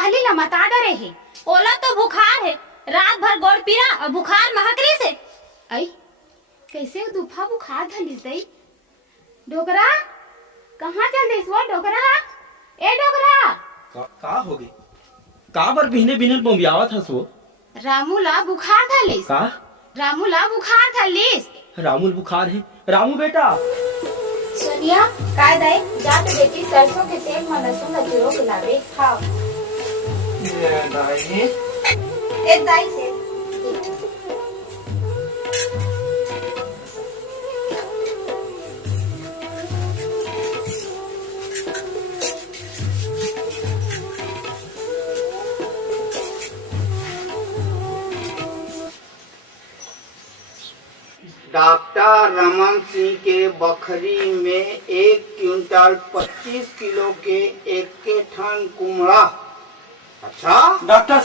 कहली ना मता डरे है। ओला तो बुखार है, रात भर गोड़ पीरा और बुखार महकरी से। आई कैसे दुफा बुखार धलिस दई। डोकरा कहाँ चल दिस वो डोकरा? ए डोकरा का हो गई? का बर बिहने बिहने बम्बियावत हस वो? रामूला बुखार धलिस। का? रामूला बुखार धलिस। रामुल बुखार है? रामू बेटा सोनिया काय दाई जा तो बेटी सरसों के तेल में लहसुन का जीरो लावे खाओ। ये दाई ए दाई से डॉक्टर रमन सिंह के बखरी में 1 क्विंटल 25 किलो के 1 ठन कुमड़ा। अच्छा डॉक्टर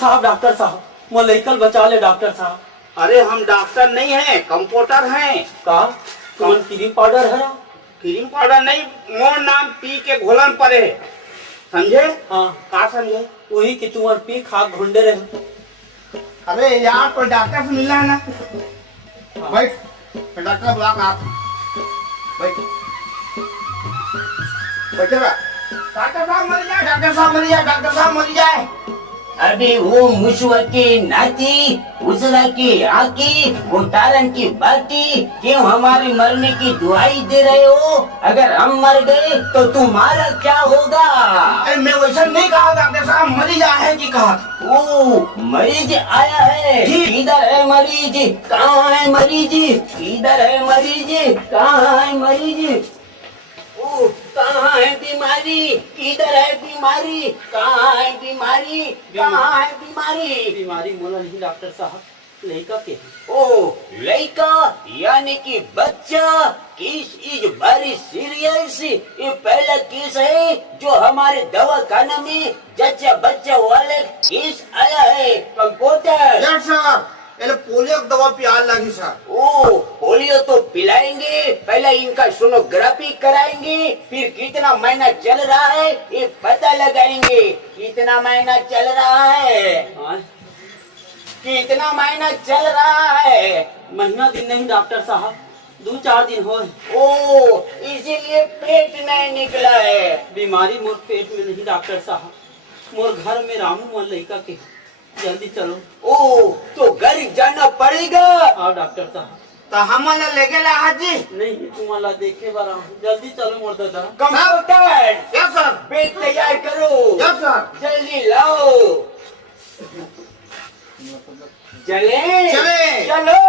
साहब मोर लइकल बचा ले डॉक्टर साहब। अरे हम डॉक्टर नहीं हैं, कंपाउंडर हैं। का कौन क्रीम पाउडर है? क्रीम पाउडर नहीं, मोर नाम पी के घोलन पड़े, समझे? हाँ का समझे? वही कि तुम्हार पी खा घुंडे रहे। अरे यार तो डॉक्टर से मिलना है ना। बैठ, डॉक्टर बुला आप बैठ। बैठेगा डॉक्टर साहब मर जाए, डॉक्टर साहब मर जाए, डॉक्टर साहब मर जाए। अबे वो मुशवा की नाती, उजला की आकी, वो तारन की बाती, क्यों हमारे मरने की दुआई दे रहे हो? अगर हम मर गए तो तुम्हारा क्या होगा? अरे मैं वैसा नहीं कहा डॉक्टर साहब, मरीज आया है कि कहा? ओ मरीज आया है? किधर है मरीज? कहाँ है मरीज? किधर है मरीज? कहाँ है मरीज? ओ कहाँ है बीमारी? किधर है बीमारी? कहाँ है बीमारी? कहाँ है बीमारी? बीमारी मोला नहीं डॉक्टर साहब, लइका के। ओ लड़का यानी कि बच्चा। Case is very serious. ये पहला केस है जो हमारे दवाखाना में जच्चा बच्चा वाले केस आया है। कंपाउंडर यस सर, ये पोलियो की दवा पिया लगी सर। ओ पोलियो तो पिलाएंगे, पहले इनका सोनोग्राफी कराएंगे, फिर कितना महीना चल रहा है ये पता लगाएंगे। कितना महीना चल रहा है? हाँ कितना महीना चल रहा है? महीना दिन नहीं डॉक्टर साहब, 2-4 दिन हो। ओ इसीलिए पेट नहीं निकला है। बीमारी मोर पेट में नहीं डॉक्टर साहब, मोर घर में रामू मोर लइका के। जल्दी चलो। ओ तो घर जाना पड़ेगा। हाँ डॉक्टर साहब। तो हम लेके ला हाजी। नहीं तुम्हारा देखे बारा, जल्दी चलो मोर दादा। कंप्यूटर यस सर, बेड तैयार करो। Yes sir. जल्दी लाओ। चले चले। चलो।